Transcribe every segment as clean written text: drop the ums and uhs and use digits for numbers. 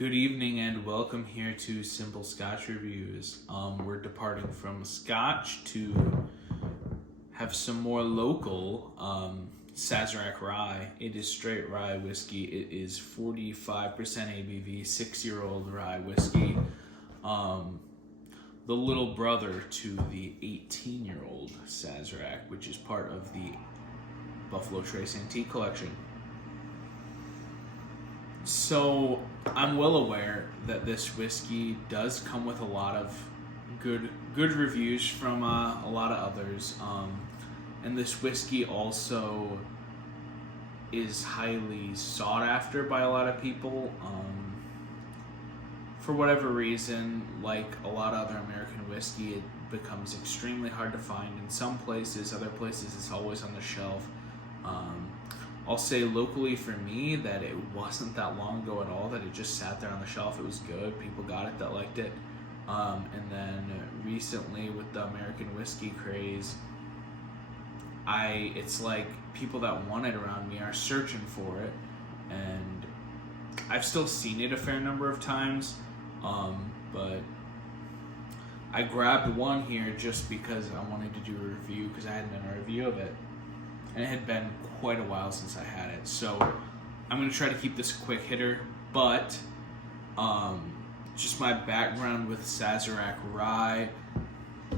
Good evening and welcome here to Simple Scotch Reviews. We're departing from Scotch to have some more local Sazerac Rye. It is straight rye whiskey. It is 45% ABV, 6-year-old rye whiskey. The little brother to the 18-year-old Sazerac, which is part of the Buffalo Trace Antique Collection. So I'm well aware that this whiskey does come with a lot of good reviews from a lot of others, and this whiskey also is highly sought after by a lot of people. For whatever reason, like a lot of other American whiskey, it becomes extremely hard to find in some places. Other places, it's always on the shelf. I'll say locally for me that it wasn't that long ago at all that it just sat there on the shelf. It was good. People got it that liked it. And then recently with the American whiskey craze, it's like people that want it around me are searching for it. And I've still seen it a fair number of times. But I grabbed one here just because I wanted to do a review because I hadn't done a review of it. And it had been quite a while since I had it. So I'm going to try to keep this a quick hitter, but just my background with Sazerac Rye.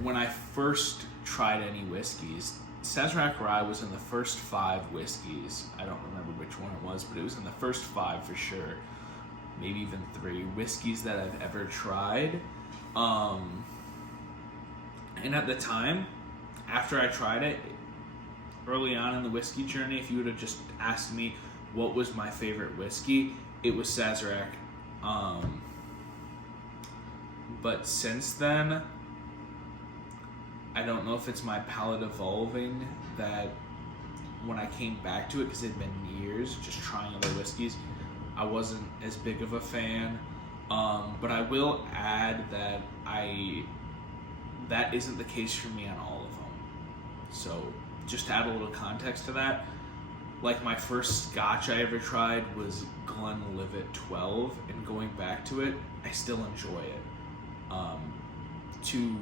When I first tried any whiskeys, Sazerac Rye was in the first 5 whiskeys. I don't remember which one it was, but it was in the first 5 for sure. Maybe even 3 whiskeys that I've ever tried. And at the time, after I tried it, early on in the whiskey journey, if you would have just asked me what was my favorite whiskey, it was Sazerac. But since then, I don't know if it's my palate evolving that when I came back to it, because it had been years just trying other whiskeys, I wasn't as big of a fan. But I will add that that isn't the case for me on all of them. So just to add a little context to that, like my first Scotch I ever tried was Glenlivet 12, and going back to it, I still enjoy it. To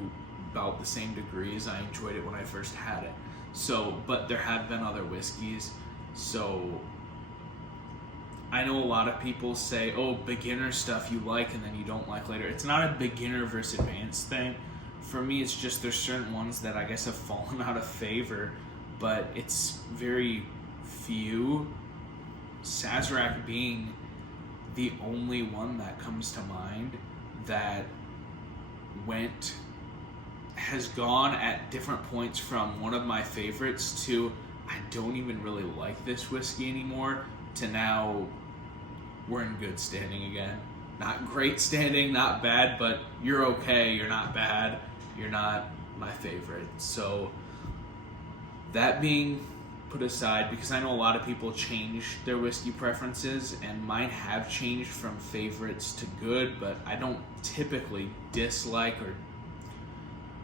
about the same degree as I enjoyed it when I first had it. So, but there have been other whiskeys. So I know a lot of people say, oh, beginner stuff you like and then you don't like later. It's not a beginner versus advanced thing. For me, it's just there's certain ones that I guess have fallen out of favor, but it's very few. Sazerac being the only one that comes to mind that has gone at different points from one of my favorites to I don't even really like this whiskey anymore to now we're in good standing again. Not great standing, not bad, but you're okay, you're not bad, you're not my favorite. So that being put aside, because I know a lot of people change their whiskey preferences, and mine have changed from favorites to good, but I don't typically dislike or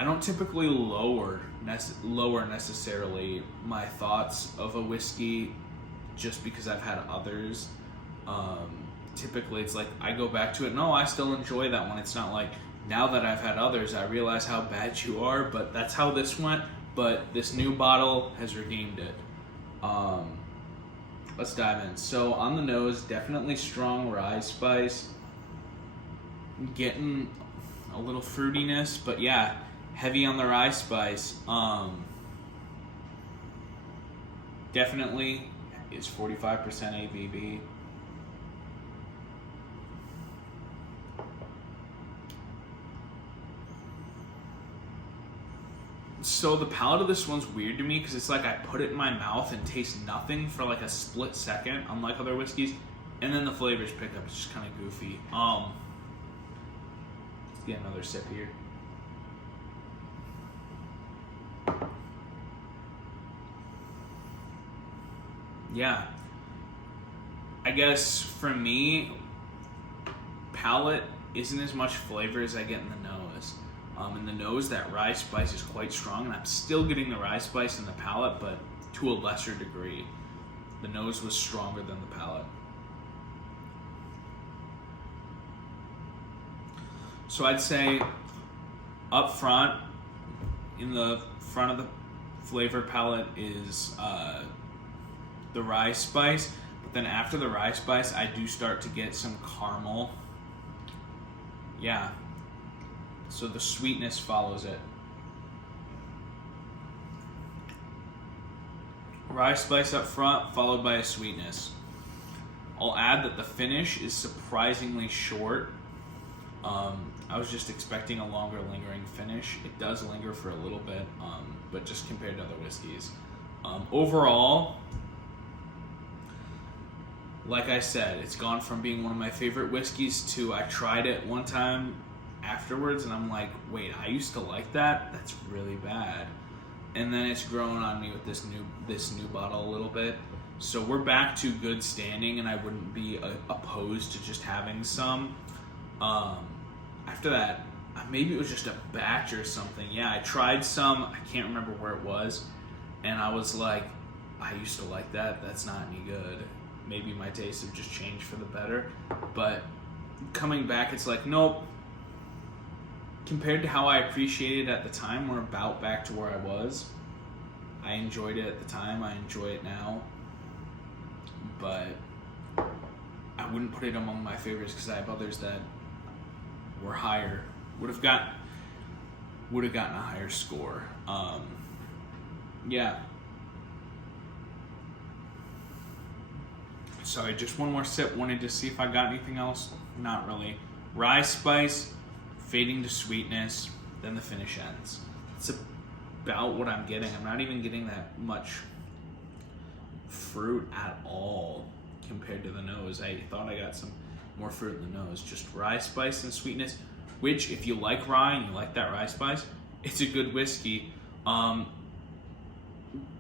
I don't typically lower necessarily my thoughts of a whiskey just because I've had others. Typically it's like I go back to it, no, I still enjoy that one. It's not like now that I've had others, I realize how bad you are, but that's how this went. But this new bottle has redeemed it. Let's dive in. So on the nose, definitely strong rye spice. Getting a little fruitiness, but yeah, heavy on the rye spice. Definitely is 45% ABV. So the palate of this one's weird to me because it's like I put it in my mouth and taste nothing for like a split second, unlike other whiskeys, and then the flavors pick up. It's just kind of goofy. Let's get another sip here. Yeah, I guess for me, palate isn't as much flavor as I get in the nose. In the nose, that rye spice is quite strong, and I'm still getting the rye spice in the palate, but to a lesser degree. The nose was stronger than the palate. So I'd say up front, in the front of the flavor palette is the rye spice, but then after the rye spice, I do start to get some caramel. Yeah. So the sweetness follows it. Rye spice up front, followed by a sweetness. I'll add that the finish is surprisingly short. I was just expecting a longer lingering finish. It does linger for a little bit, but just compared to other whiskeys. Overall, like I said, it's gone from being one of my favorite whiskeys to I tried it one time afterwards and I'm like, wait, I used to like that? That's really bad. And then it's grown on me with this new bottle a little bit. So we're back to good standing, and I wouldn't be opposed to just having some. After that, maybe it was just a batch or something. Yeah, I tried some. I can't remember where it was, and I was like, I used to like that. That's not any good. Maybe my tastes have just changed for the better. But coming back, it's like, nope. Compared to how I appreciated it at the time, we're about back to where I was. I enjoyed it at the time. I enjoy it now. But I wouldn't put it among my favorites because I have others that were higher. Would have gotten a higher score. Yeah. Sorry, just one more sip. Wanted to see if I got anything else. Not really. Rye spice, fading to sweetness, then the finish ends. It's about what I'm getting. I'm not even getting that much fruit at all compared to the nose. I thought I got some more fruit in the nose. Just rye spice and sweetness, which if you like rye and you like that rye spice, it's a good whiskey.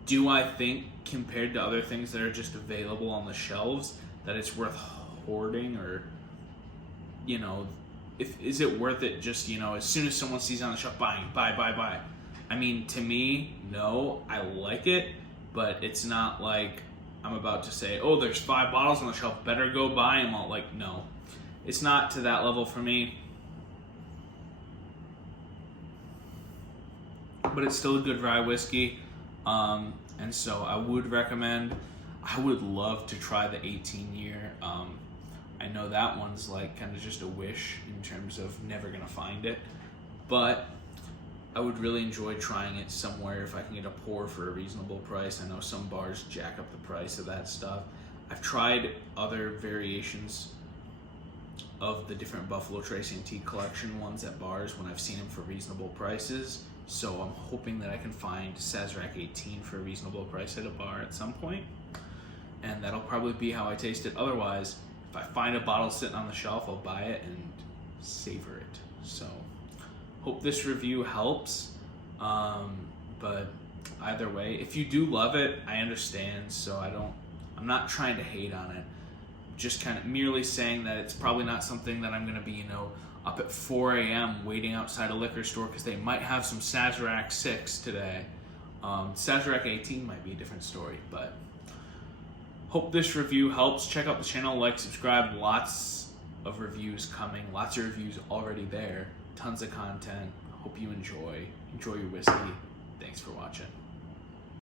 Do I think compared to other things that are just available on the shelves that it's worth hoarding, or is it worth it just as soon as someone sees it on the shelf, buy. I mean, to me, no. I like it, but it's not like I'm about to say, oh, there's 5 bottles on the shelf, better go buy them all. Like, no. It's not to that level for me. But it's still a good rye whiskey. And so I would recommend, I would love to try the 18-year. I know that one's like kind of just a wish in terms of never going to find it. But I would really enjoy trying it somewhere if I can get a pour for a reasonable price. I know some bars jack up the price of that stuff. I've tried other variations of the different Buffalo Trace Antique Collection ones at bars when I've seen them for reasonable prices. So I'm hoping that I can find Sazerac 18 for a reasonable price at a bar at some point. And that'll probably be how I taste it. Otherwise, if I find a bottle sitting on the shelf, I'll buy it and savor it. So hope this review helps. But either way, if you do love it, I understand. So I'm not trying to hate on it. Just kind of merely saying that it's probably not something that I'm going to be, up at 4 a.m. waiting outside a liquor store because they might have some Sazerac 6 today. Sazerac 18 might be a different story, but hope this review helps. Check out the channel, like, subscribe. Lots of reviews coming. Lots of reviews already there. Tons of content. Hope you enjoy your whiskey. Thanks for watching.